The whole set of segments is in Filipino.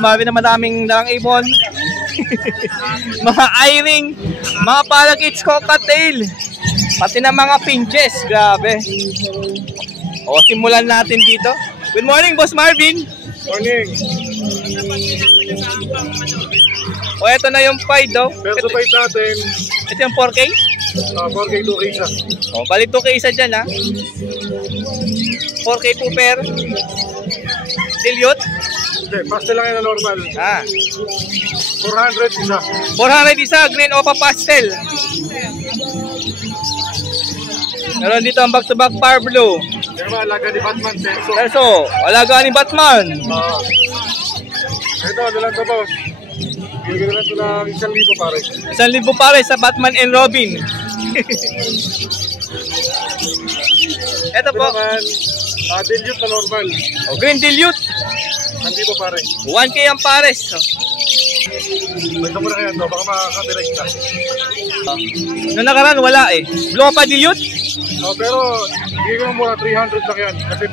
Marami na madaming dalang ibon. Mga eye-ring, mga palagits, cocktail, pati na mga pinches. Grabe. O, simulan natin dito. Good morning, Boss Marvin. Morning. O, ito na yung pied daw. Perso pied natin. Ito yung 4K? 4K, 2K isa. O, bali 2K isa dyan, ha. 4K po per. Dilute? Hindi, pastel lang yan na normal. 400 isa. 400 isa, green opa pastel. Meron dito ang back-to-back power blue. Kaya alaga ni Batman, Tenso. Tenso, alaga ni Batman. Ito, ano lang ito, boss? Bigyan na lang ito ng 1,000 pare. 1,000 pare sa Batman and Robin. Ito po. Dilute na normal. O, green dilute. 1,000 pare. 1K ang pares. Ito mo na kaya ito, baka makaka-direct na. Noong nakaraan, wala eh. Blue pa dilute? Pero, bigyan ko muna 300 lang yan. Kasi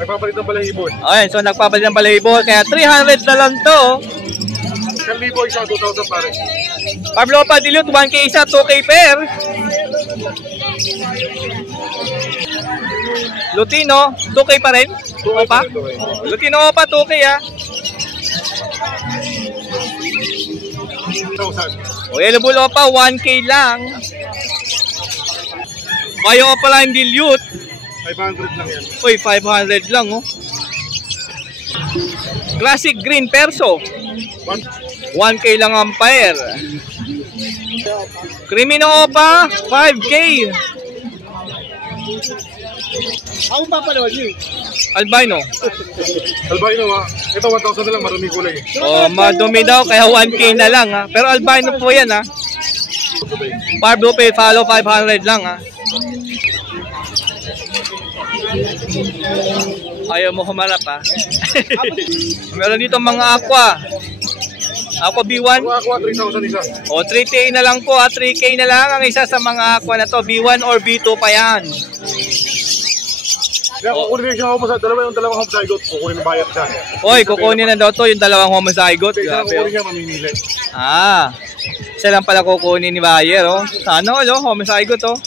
nagpapalit ng balahibo. Okay, so nagpapalit ng balahibo. Kaya 300 na lang to. 1,000 isa, 2,000 pare. Pablo pa dilute, 1K isa, 2K per. Lutino, 2K pa rin? Opa? Lutino Opa, 2K ha. 1,000. O, yellow bull Opa, 1K lang. Bayo Opa lang dilute. 500 lang yan. Uy, 500 lang oh. Classic green perso. 1K lang ang pair. Crimino Opa, 5K. Ako papalawag yun. Albino. Albino ha. Ito 1,000 na lang, marami kulay. Oh, madumi daw kaya 1K na lang ha. Pero albino po yan ha. Pablo pay follow 500 lang ha. Ayaw mo humarap ha. Meron dito mga aqua. Aqua B1. Aqua 3,000 isa. O 3K na lang po ha. 3K na lang ang isa sa mga aqua na to. B1 or B2 pa yan. Kaya kukunin siya ako sa dalawang homozygote. Kukunin ng bayad siya. Oy, kukunin na daw to yung dalawang homozygote. Isa kukunin niya, mamimili. Isa lang pala kukunin ni Bayer oh. Sana oh, homozygote oh.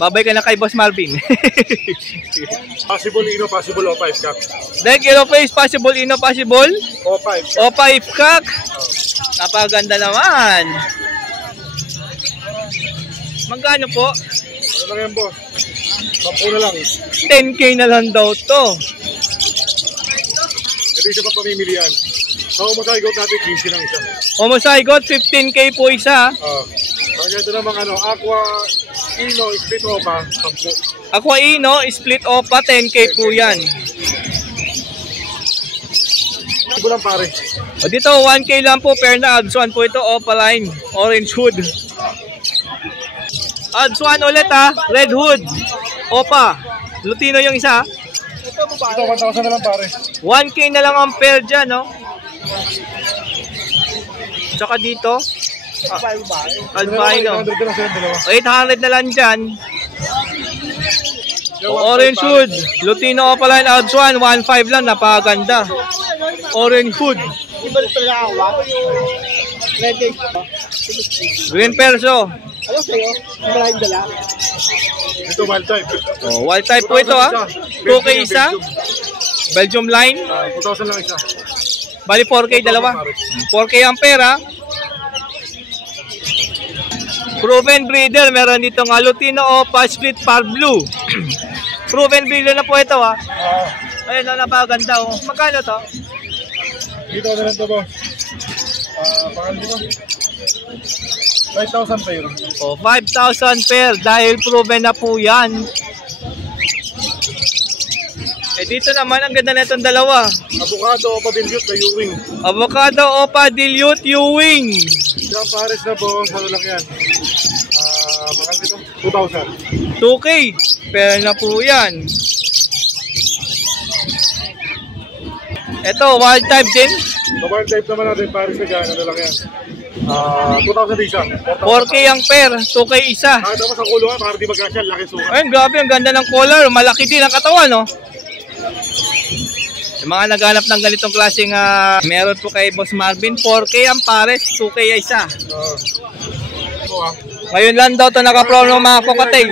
Babay ka na kay Boss Marvin. Possible Ino, possible O5 kak. Like yellow face, possible Ino, possible O5. O5 kak. Napaganda naman. Magkano po? Ano lang yan, boss? 10 na lang. 10K na lang daw to. Ito isa pa pamimilian. Sa homozygote natin, 15 lang isa. Homozygote, 15K po isa. Kasi ito namang Aqua Ino, split opa, 10. Aqua Ino, split opa, 10K po yan. Ito lang pare. O dito, 1K lang po, pair na Adswan po ito, opa line, orange hood. Adswan ulit ha, red hood, opa. Lutino yung isa. Ito, 1,000 na lang pare. 1K na lang ang pair dyan, no? Tsaka dito, albino. 800 na lang dyan. Orange hood, Lutino opa line, Adswan, 1.5 lang, napakaganda. Orange hood. Green perso. Ano sa'yo? Maraming dala. Ito wild type. Oh, wild type po ito ha. 2K isa. Belgium line. 2,000 lang isa. Bali 4K dalawa. 4K ang pera. Proven breeder. Meron dito nga Lutino Opa split par blue. Proven breeder na po ito ha. Ayun na, napakaganda oh. Magkano to? Dito na lang ito boss. Pangalan dito? 5,000 pair. Oh, 5,000 pair dahil proven na po yan. Eh dito naman ang ganda na itong dalawa. Avocado Opa Dilute na U-wing. Avocado Opa Dilute U-wing. Diyan pares na boss. Ano lang yan? Pangalan dito? 2,000. 2K. Pair na po yan. Ito, wild type din. So wild type naman natin pares na dyan. Ano lang yan? 2,000 isa. 4K ang pair, 2K isa. Tapos ang kulungan, para di magkasya, laki sukat. Ayun, grabe, ang ganda ng color. Malaki din ang katawan, no? Yung mga naghanap ng ganitong klaseng meron po kay Boss Marvin. 4K ang pares, 2K isa. Ngayon lang daw ito naka-promo mga cocktail.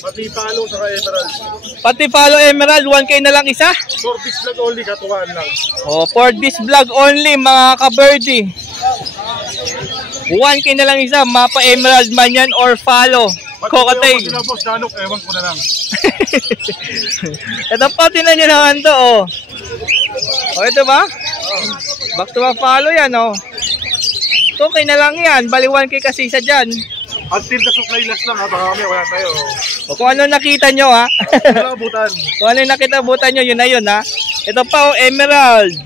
Pati palo sa emerald. Pati palo emerald, 1K na lang isa. For this vlog only, katuwaan lang. Oh, for this vlog only mga ka-birdie. 1K na lang isa, mapa emerald man yan or follow. Cocktail. Pati boss Danok, ewan ko na lang. Ito pati na nyo naman to, oh. O, ito ba? Back to follow yan, oh. 2K na lang yan, bali 1K kasi isa dyan. Until the supply last lang ha, baka kami wala tayo. O, kung ano nakita nyo, ha. Wala abutan. Kung ano yung nakita abutan nyo, yun na yun, ha. Ito pa, oh, emerald.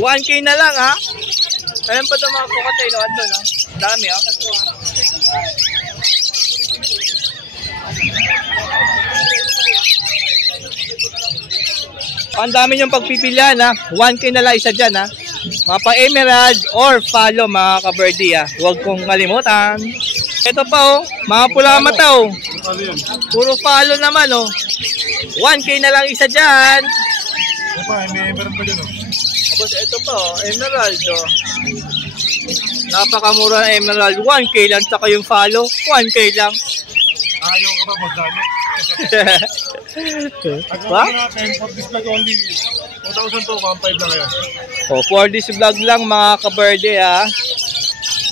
1K na lang, ha. Ayan pa ito mga cocktail, oh, andun, ha. Dami, ha. Ang dami yung pagpipilian, ha. 1K na lang isa dyan, ha. Mapa emerald or follow mga ka-birdie, ha. Huwag kong kalimutan. Ito pa, oh. Mga pula mata, oh. Ano yan? Puro follow naman, oh. 1K na lang isa dyan. Ano pa, may emerald pa dyan, oh. Tapos ito pa, oh. Emerald, oh. Napakamura ng emerald. 1K lang. Saka yung follow, 1K lang. Ayaw ka ba, boss Danok? Ba? Natin, for this vlog only, 2,000 to, 1,500 lang ngayon. Oh, for this vlog lang mga ka-birdie, ha.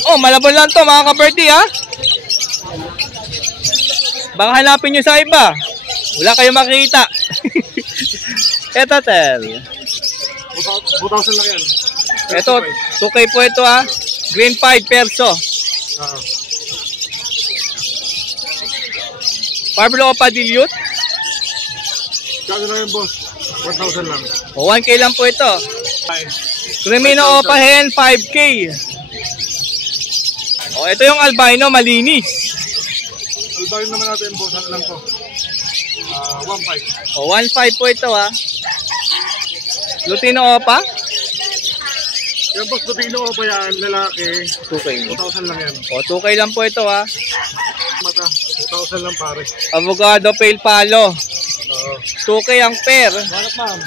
Oh, malabon lang to mga ka-birdie, ha. Baka hanapin nyo sa iba. Wala kayong makita. Eto, tel. 2,000 lang yan. Ito, 2K po ito, ha. Green 5 perso. Parblo o Padilute. Kano lang yan, boss? 1,000 lang. O, 1K lang po ito. Crimino Opahen, 5K. O, ito yung albino, malinis. Albino naman natin, boss. Ano lang to? 1,500. O, 1.5 po ito, ha. Lutino Opa. Yan, boss. Lutino pa yan, lalaki. 2K. 2,000 lang yan. O, 2K lang po ito, ha. Mata, 2,000 lang pare. Avocado Pale Palo. 2K ang pair. Malak ma'am.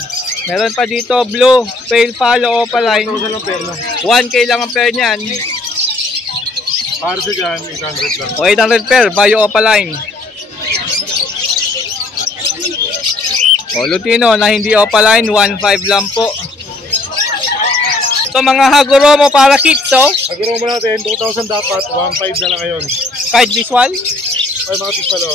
Meron pa dito, blue, Pale Palo Opaline. 2,000 lang perna. 1K lang ang pair niyan. Para sa dyan, 800 lang. O, 800 pair, Bayo Opaline. O, Lutino na hindi Opaline, 1.5 lang po. Ito mga Hagoromo para kits, oh. Aguro mo natin, 2,000 dapat, 1,500 na lang ngayon. Kahit visual, Ay, mga tispalo.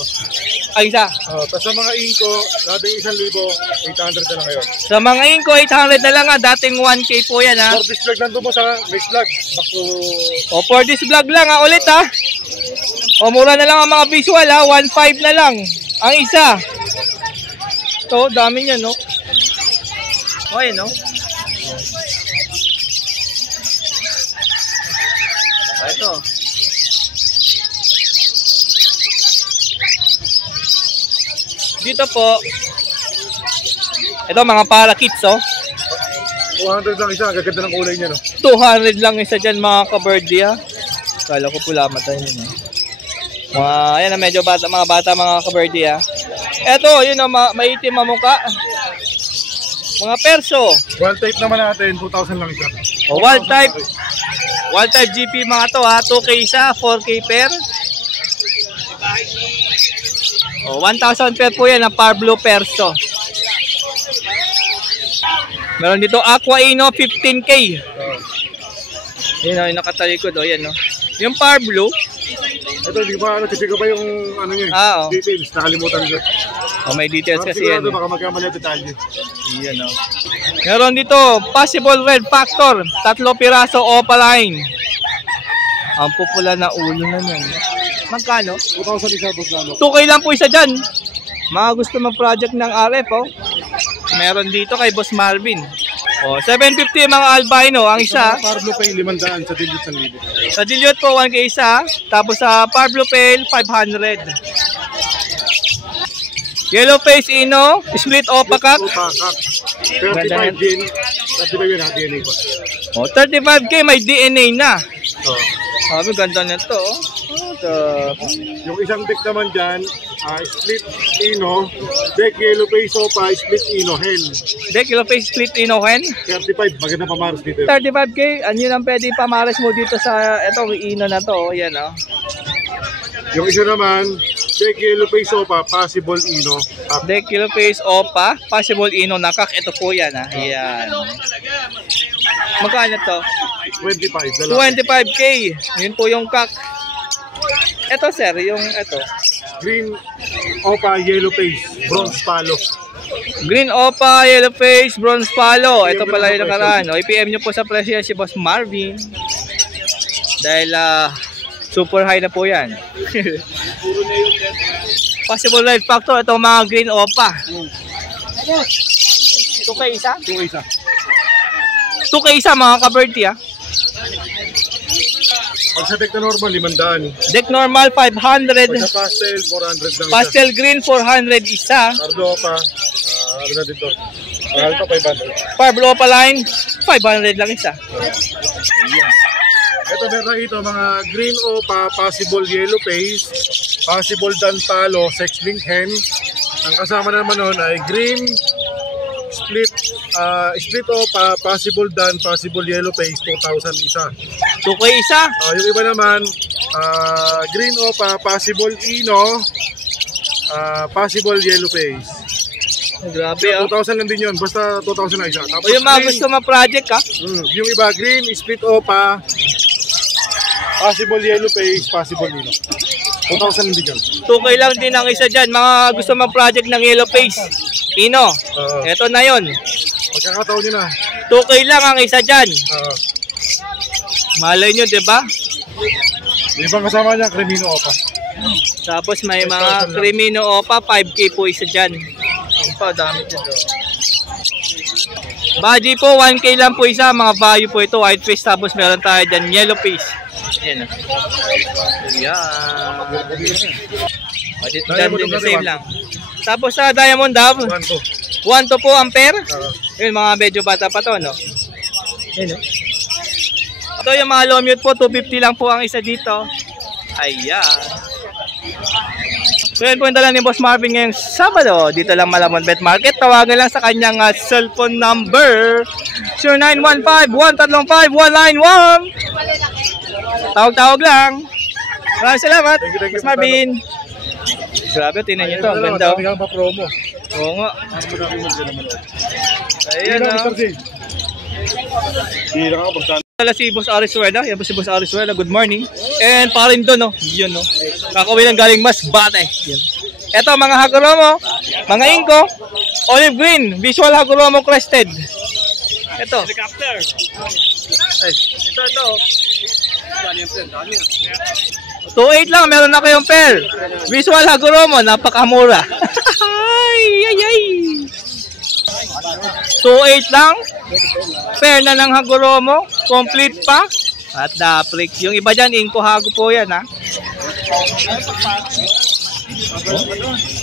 ay isa. Tapos sa mga inko, dating 1,000, 800 na lang ngayon. Sa mga inko, 800 na lang, ha. Dating 1K po yan, ha. For this vlog, nandun mo sa next vlog. Back to... O, for this vlog lang, ha, ulit, ha. O, mura na lang ang mga visual, ha. 1.5 na lang ang isa. Ito, dami niya, no. O, yun, no. O, ito. Dito po, ito mga para kits, oh. 200 lang isa, ang gaganda ng kulay niya, no? 200 lang isa dyan mga ka-birdie, ha. Kala ko pula matay yun, eh. Ayan na, medyo bata, mga ka-birdie, ha. Eto, yun o, maitim ang muka. Mga perso. Wild type naman natin, 2,000 lang isa. O, wild type GP mga to, ha. 2K isa, 4K pair. O, 1,000 pair po yan, ang Parblo perso. Meron dito Aqua Ino, 15K. Yun o, yung nakatalikod, o, yan o. Yung Parblo, Ito, di ba, kasi ko pa yung ano niya, oo. details, nakalimutan ko. O, may details kasi yan. Sigurado, baka magkamali ang detalye. Yan o. Meron dito, possible red factor, 3 piraso opaline. Ang pupula na ulo na yan. Magkano? 2,000 isa, boss Danok. 2K lang po isa dyan. Mga gusto mag-project ng RF, oh. Meron dito kay Boss Marvin. Oh, 750 mga albino, ang isa. Parblo Pay, 500 sa dilute ng libo. Sa dilute po, 1K isa. Tapos sa Parblo Pale, 500. Yellow face ino, split opakak. Opakak. 35 din. 35 yun ha, DNA pa. Oh, 35K may DNA na. Oh. Sabi, ganda nito, oh. Yung isang deck naman dyan, split ino, deck yellow face opa, split ino, hen. Deck yellow face split ino hen. 35, maganda pamaras dito. 35K, ano yun ang pwede pamaras mo dito sa itong ino na to. Yan oh. Yung isa naman, deck yellow face opa, possible ino. Deck yellow face opa, possible ino nakak. Ito po yan ah. Yan. Magkano to? 25. 25K. Yun po yung kak. Ito sir, yung ito. Green opa, yellow face, bronze palo. Green opa, yellow face, bronze palo. Ito pala yung nakaraan. O, i-PM nyo po sa presyo si Boss Marvin. Dahil super high na po yan. Possible life factor. Ito mga green opa. 2K isa? 2K isa mga ka-birdie ah. Pag sa deck na normal, 500. Deck normal, 500. Pag sa pastel, 400 lang isa. Pastel green, 400 isa. Cardo pa, ano na dito? Mahal pa, 500. Parblo pa line, 500 lang isa. Ito meron ito, mga green opa, possible yellow face, possible dan palo, sex link hen. Ang kasama naman nun ay green, split opa, possible dan, possible yellow face, 2,000 isa. 2K isa? Yung iba naman, green opa, possible ino, possible yellow face. Grabe ah. 2,000 lang din yun, basta 2,000 na isa. Tapos O yung mga gusto ma-project ah. yung iba, green, split opa, possible yellow face, possible ino. 2,000 lang din yun. 2K lang din ang isa dyan. Mga gusto ma-project ng yellow face. Ino. Ito na yon. Pagkakataon nyo na. 2K lang ang isa dyan. Malay nyo, diba? Yung ibang kasama niya, Cremino opa. Tapos may mga Cremino opa, 5K po isa dyan. Ang pa, dami dito. Body po, 1K lang po isa. Mga value po ito, white face. Tapos meron tayo dyan, yellow face. Ayan. Ayan. Dyan din na same lang. Tapos sa Diamond Dove, 1 to po ampere. Yun, mga medyo bata pa to, no? Ayan, no? Ito yung mga low mute po, 250 lang po ang isa dito. Ayan. So yun po yung dala ni Boss Marvin ngayong Sabado. Dito lang Malamon Bet Market. Tawagan lang sa kanyang cellphone number 0915-135-191. Tawag-tawag lang. Maraming salamat, Boss Marvin. Grabe, tinan nyo to. Ang ganda. Dami kang pa-promo. Oo nga. Ayan o. Hira ka pagkaan. Wala si Boss Ariswela. Yan po si Boss Ariswela. Good morning. And parin doon, no? Yun, no? Kakawin ng galing Masbate. Yan. Ito, mga Haguromo, mga Inko, olive green, visual Haguromo crested. Ito. Helicopter. Ay, ito. 2.8 lang, meron na kayong pair. Visual Haguromo, napakamura. ay. 2.8 lang. Pair na ng Haguromo, complete pa. At daplik. Yung iba dyan, Inko Hago po yan, ha.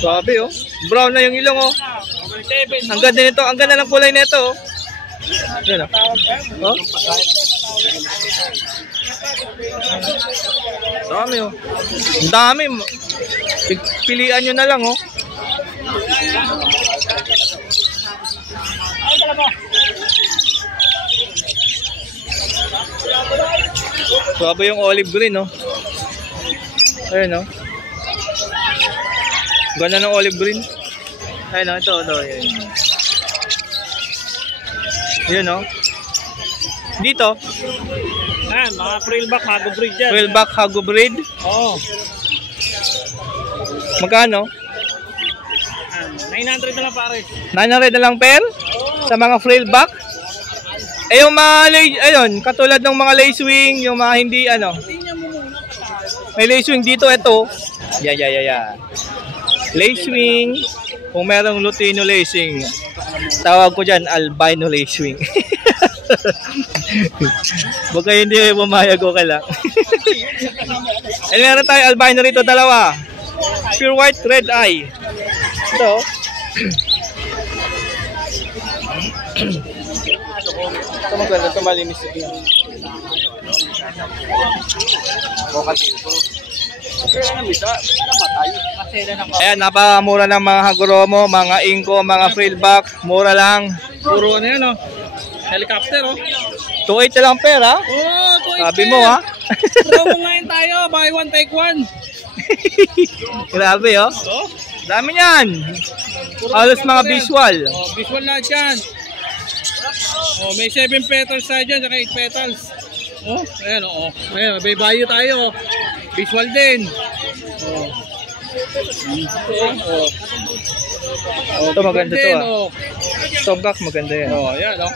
Sabi, oh. Brown na yung ilong, oh. Ang ganda nito, ang ganda ng kulay nito, oh. Yan, oh. Dami, oh. Ang dami. Pilian nyo na lang, oh. Sabi yung olive green, oh. Ayun, oh. Ganda ng olive green. Ayun, oh. Ito. Ayun. Yun, oh. Dito. Mga frillback Hago breed dyan. Frillback Hago breed. Oo. Magkano? 900 na lang pare. 900 na lang pair? Sa mga frillback? Eh yung mga, ayun, katulad ng mga lace wing, yung mga hindi, ano. May lace wing dito, ito. Yeah. Lace wing. Kung merong Lutino lacing, tawag ko dyan, albino lace wing. Baka hindi pumayag ko lang. And meron tayo albino rito, dalawa. Pure white, red eye. Ito. Ito maganda, ito malinis ito. Ayan, napakamura ng mga Hagromo, mga Inco, mga frillback. Mura lang. Puro ano yun, oh. Helicopter, oh. 2.8 na lang pera. Oh, 2.8. Sabi mo ha. Promo ngayon tayo. Buy one, take one. Grabe oh. Oh, Dami niyan. Halos mga visual. oh, visual lahat yan. Oh, may 7 petals tayo dyan, saka 8 petals. Oh, ayan, oh. Ayan, may bayo tayo. Visual din. Oh. Oh. Oh, Ito maganda to din, ah. oh. Togak maganda yan. Oh, ayan, oh.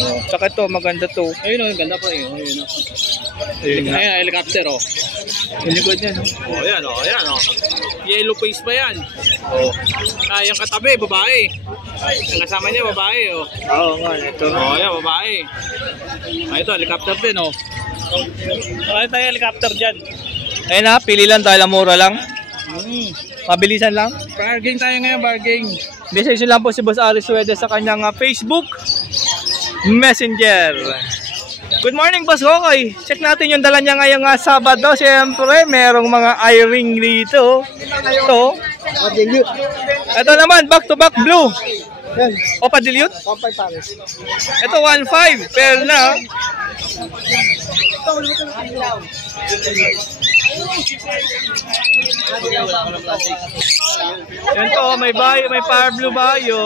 Oh. Tsaka ito maganda to. Ayun, oh, yung ganda pa yun. Ayun, oh. Ayun nga. Ayan, helicopter, oh. Yung likod niya no. Oh, ayan, oh, ayan, oh. Yellow face pa yan. Oh. Ah, yung katabi, babae. Ang kasama niya, babae, oh. Oo nga, ito. Oh, ayan, babae. Ah, ito, helicopter din, oh. Ay, tayo helicopter dyan. Ayun na, pili lang dahil mura lang. Mabilisan lang. Bargain tayo ngayon, bargain. Message nyo lang po si Boss Aris Suede sa kanyang Facebook Messenger. Good morning, Boss Kokoy. Check natin yung dala niya ngayong Sabado. Siyempre, merong mga eye-ring dito. Ito. Ito naman, back-to-back blue. O, pa-dilute? Ito, 1.5. Pair na. Yan to, may bayo, may power blue bayo.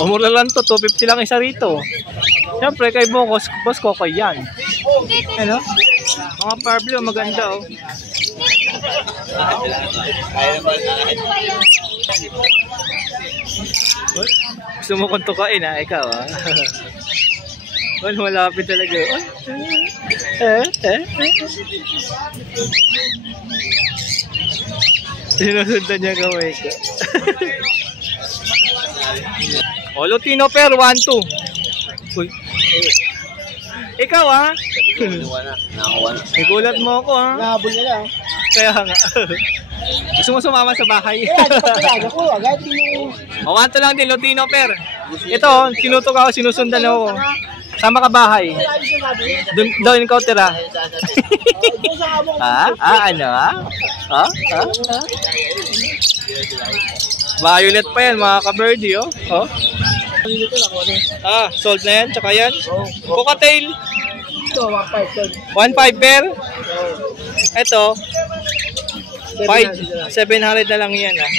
Mura lang to, 250 lang isa rito. Siyempre kay Boss Kokoy yan. Ano? Mga power blue, maganda oh. Gusto mo kong tukain ha, ikaw ha. Malapit talaga. Sinusundan niya kamay ko. O, Lutino pair, 1-2. Uy. Ikaw ha? Igulat mo ako ha? Nahabol nila. Kaya nga. Gusto mo sumama sa bahay? Ako, agad yung... O, 1-2 lang din, Lutino pair. Ito, sinutok ako, sinusundan ako. Sama ka bahay. Doon ikaw tira. Ano ha? Violet pa yan, mga ka-birdie oh. Sold na yan, tsaka yan. Cocktail. 1.5 pair. Ito 700 na lang yan ah.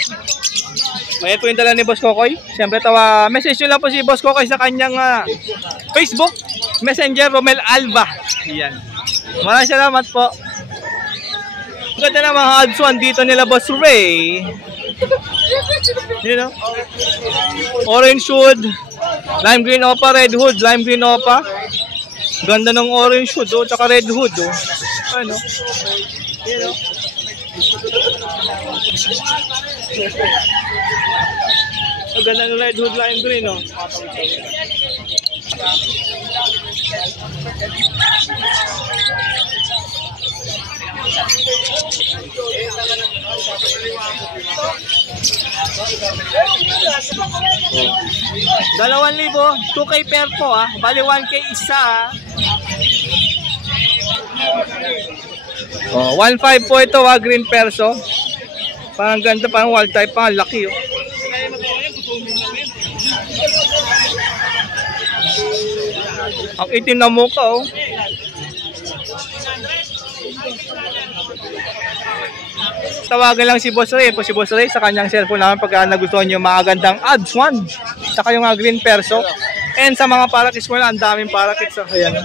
May ito yung dala ni Boss Kokoy. Siyempre message nyo lang po si Boss Kokoy sa kanyang Facebook Messenger Romel Alba. Yan. Maraming salamat po. Ganda na mga odds one dito nila Boss Ray. You know? Orange hood, lime green opa, red hood, lime green opa. Ganda ng orange hood oh, tsaka red hood oh. Ano? You know? Ang ganda ng red hood, lime green oh. Dalawang libo, 2K pair po ah. Bali 1K isa ah. 1.5 po ito ah, green perso. Parang ganda, parang wild type, parang laki oh. Ang itim na mukha oh. Tawagan lang si Boss Ray, si Boss Ray sa kanyang cellphone namin pagka nagustuhan nyo mga gandang odds one. Saka yung green perso. And sa mga parakits mo na, ang daming parakits. Ayan.